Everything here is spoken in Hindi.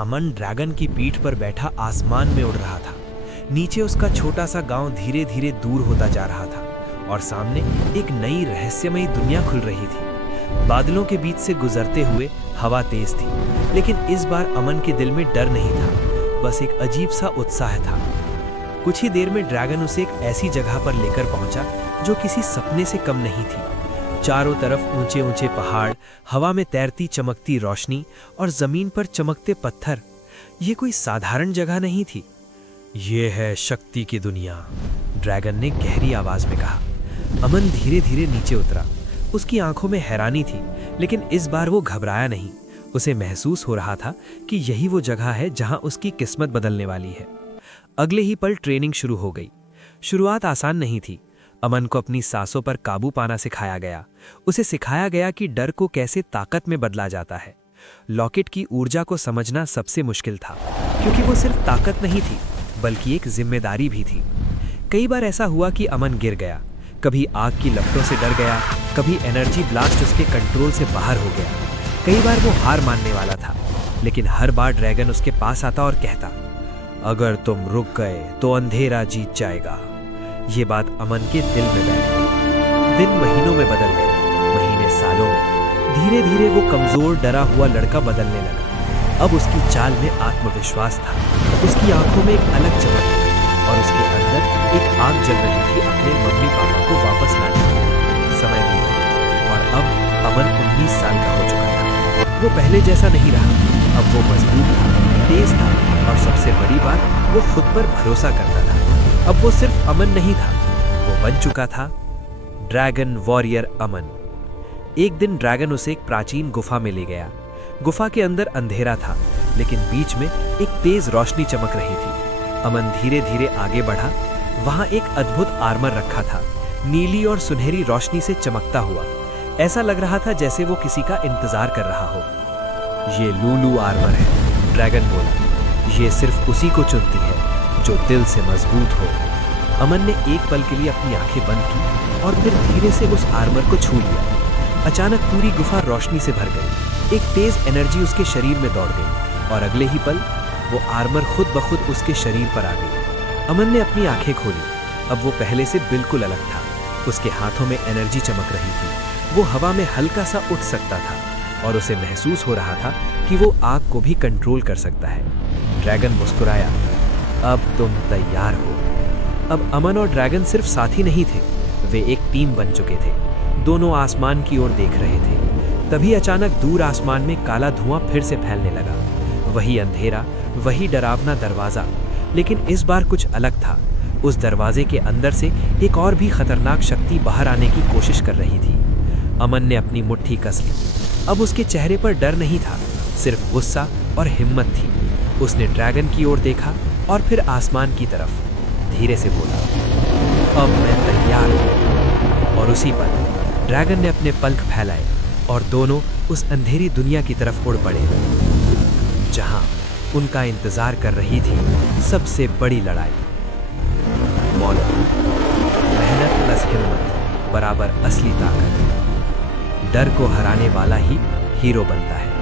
अमन ड्रैगन की पीठ पर बैठा आसमान में उड़ रहा था। नीचे उसका छोटा सा गांव धीरे धीरे दूर होता जा रहा था और सामने एक नई रहस्यमयी दुनिया खुल रही थी। बादलों के बीच से गुजरते हुए हवा तेज थी, लेकिन इस बार अमन के दिल में डर नहीं था, बस एक अजीब सा उत्साह था। कुछ ही देर में ड्रैगन उसे एक ऐसी जगह पर लेकर पहुंचा जो किसी सपने से कम नहीं थी। चारों तरफ ऊंचे ऊंचे पहाड़, हवा में तैरती चमकती रोशनी और जमीन पर चमकते पत्थर। ये कोई साधारण जगह नहीं थी। ये है शक्ति की दुनिया, ड्रैगन ने गहरी आवाज में कहा। अमन धीरे धीरे नीचे उतरा। उसकी आंखों में हैरानी थी, लेकिन इस बार वो घबराया नहीं। उसे महसूस हो रहा था कि यही वो जगह है जहां उसकी किस्मत बदलने वाली है। अगले ही पल ट्रेनिंग शुरू हो गई। शुरुआत आसान नहीं थी। अमन को अपनी सांसों पर काबू पाना सिखाया गया। उसे सिखाया गया कि डर को कैसे ताकत में बदला जाता है। लॉकेट की ऊर्जा को समझना सबसे मुश्किल था, क्योंकि वो सिर्फ ताकत नहीं थी, बल्कि एक जिम्मेदारी भी थी। कई बार ऐसा हुआ कि अमन गिर गया। कभी आग की लपटों से डर गया, कभी एनर्जी ब्लास्ट उसके कंट्रोल से बाहर हो गया। कई बार वो हार मानने वाला था, लेकिन हर बार ड्रैगन उसके पास आता और कहता, अगर तुम रुक गए तो अंधेरा जीत जाएगा। ये बात अमन के दिल में बैठ गई। दिन महीनों में बदल गए, महीने सालों में। धीरे धीरे वो कमजोर डरा हुआ लड़का बदलने लगा। अब उसकी चाल में आत्मविश्वास था, उसकी आंखों में एक अलग चमक थी और उसके अंदर एक आग जल रही थी अपने मम्मी पापा को वापस लाने की। समय बीता और अब अमन 19 साल का हो चुका था। वो पहले जैसा नहीं रहा। अब वो मजबूत था, तेज था और सबसे बड़ी बात, वो खुद पर भरोसा करता था। अब वो सिर्फ अमन नहीं था, वो बन चुका था ड्रैगन वॉरियर अमन। एक दिन ड्रैगन उसे एक प्राचीन गुफा में ले गया। गुफा के अंदर अंधेरा था, लेकिन बीच में एक तेज रोशनी चमक रही थी। अमन धीरे धीरे आगे बढ़ा। वहां एक अद्भुत आर्मर रखा था, नीली और सुनहरी रोशनी से चमकता हुआ। ऐसा लग रहा था जैसे वो किसी का इंतजार कर रहा हो। ये लूलू आर्मर है, ड्रैगन बोला। ये सिर्फ उसी को चुनती है जो दिल से मजबूत हो। अमन ने एक पल के लिए अपनी आंखें बंद की और फिर धीरे से उस आर्मर को छू लिया। अचानक पूरी गुफा रोशनी से भर गई। एक तेज एनर्जी उसके शरीर में दौड़ गई और अगले ही पल वो आर्मर खुद ब खुद उसके शरीर पर आ गई। अमन ने अपनी आंखें खोली। अब वो पहले से बिल्कुल अलग था। उसके हाथों में एनर्जी चमक रही थी। वो हवा में हल्का सा उठ सकता था और उसे महसूस हो रहा था कि वो आग को भी कंट्रोल कर सकता है। ड्रैगन मुस्कुराया, अब तुम तैयार हो। अब अमन और ड्रैगन सिर्फ साथी नहीं थे, वे एक टीम बन चुके थे। दोनों आसमान की ओर देख रहे थे। तभी अचानक दूर आसमान में काला धुआं फिर से फैलने लगा। वही अंधेरा, वही डरावना दरवाजा, लेकिन इस बार कुछ अलग था। उस दरवाजे के अंदर से एक और भी खतरनाक शक्ति बाहर आने की कोशिश कर रही थी। अमन ने अपनी मुट्ठी कस ली। अब उसके चेहरे पर डर नहीं था, सिर्फ गुस्सा और हिम्मत थी। उसने ड्रैगन की ओर देखा और फिर आसमान की तरफ। धीरे से बोला, अब मैं तैयार हूं। और उसी पल ड्रैगन ने अपने पंख फैलाए और दोनों उस अंधेरी दुनिया की तरफ उड़ पड़े, जहां उनका इंतजार कर रही थी सबसे बड़ी लड़ाई। मौत, मेहनत प्लस हिम्मत बराबर असली ताकत। डर को हराने वाला ही हीरो बनता है।